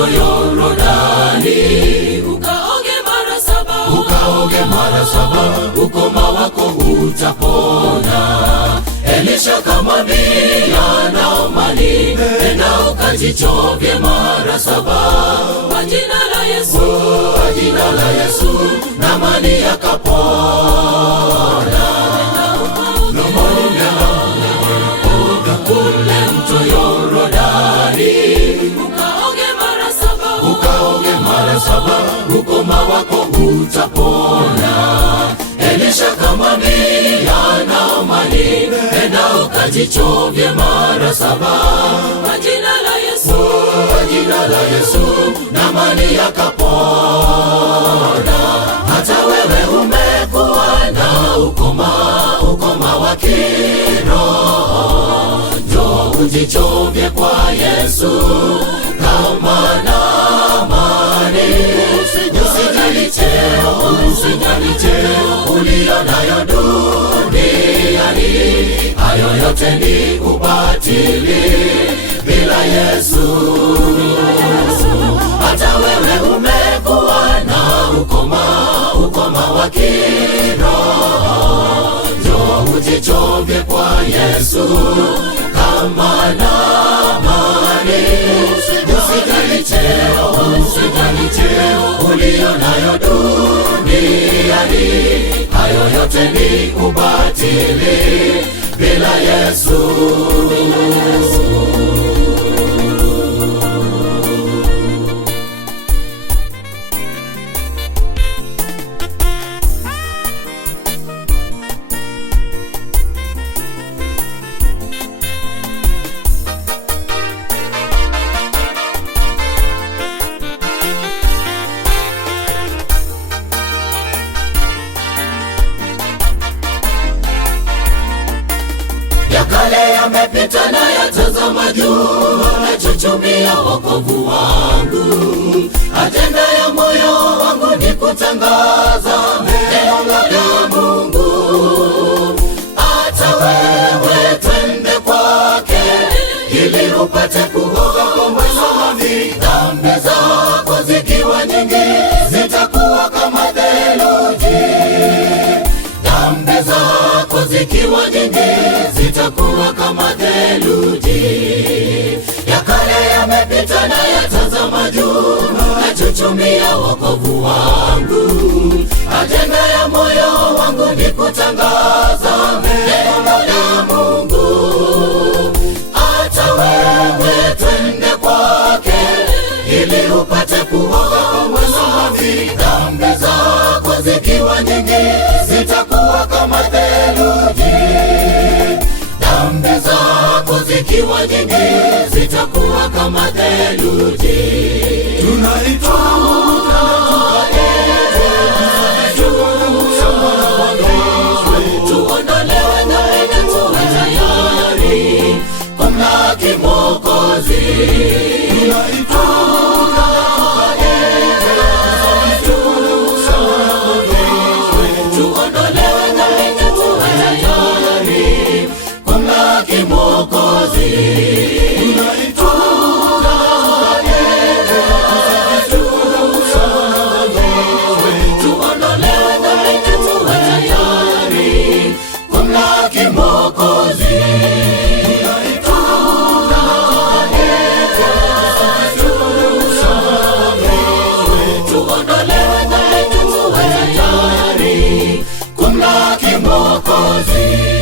mto Yordani, ukaoge mara saba, ukoma wako utapona. Elisha akamwambia Naamani, nenda ukajichovye mara saba kwa jina la Yesu, kwa jina la Yesu, Naamani akapona. Naamani kule mto Yordani, ukaoge mara saba, ukoma wako utapona. Elisha akamwambia Naamani, nenda ukajichovye mara saba kwa jina la Yesu, kwa jina la Yesu, Naamani akapona. Hata wewe umekuwa na ukoma wa kiroho, njoo ujichovye kwa Yesu kama Naamani. Usijali cheo ulio nayo duniani, hayo yote ni ubatili bila Yesu. Hata wewe umekuwa na ukoma wa kiroho, njoo ujichovye kwa Yesu kama Naamani. Usijali cheo ulio nayo duniani, hayo yote ni ubatili bila Yesu. Kale yamepita na yatazama juu, nachuchumia wokovu wangu. Ajenda ya moyo wangu ni kutangaza neno la Mungu. Hata wewe twende kwake, ili upate kuokoka kwa dhambi. Dhambi zako zikiwa nyingi, zitakuwa kama theluji. Dhambi zako zikiwa nyingi, zitakuwa kama theluji. Ya kale yamepita na yatazama juu, nachuchumia wokovu wangu. Ajenda ya moyo wangu ni kutangaza neno la Mungu. Hata wewe twende kwake, ili upate kuokoka kwa dhambi. Dhambi zako zikiwa nyingi, zitakuwa kama theluji. Dhambi zako zikiwa nyingi, zitakuwa kama theluji. Tunaitwa tuondolewe dhambi na tuwe tayari kumlaki Mwokozi. Tunaitwa tuondolewe dhambi na tuwe tayari kumlaki Mwokozi. Tunaitwa tuondolewe dhambi na tuwe tayari kumlaki Mwokozi. Tuondolewe dhambi na tuwe tayari kumlaki Mwokozi.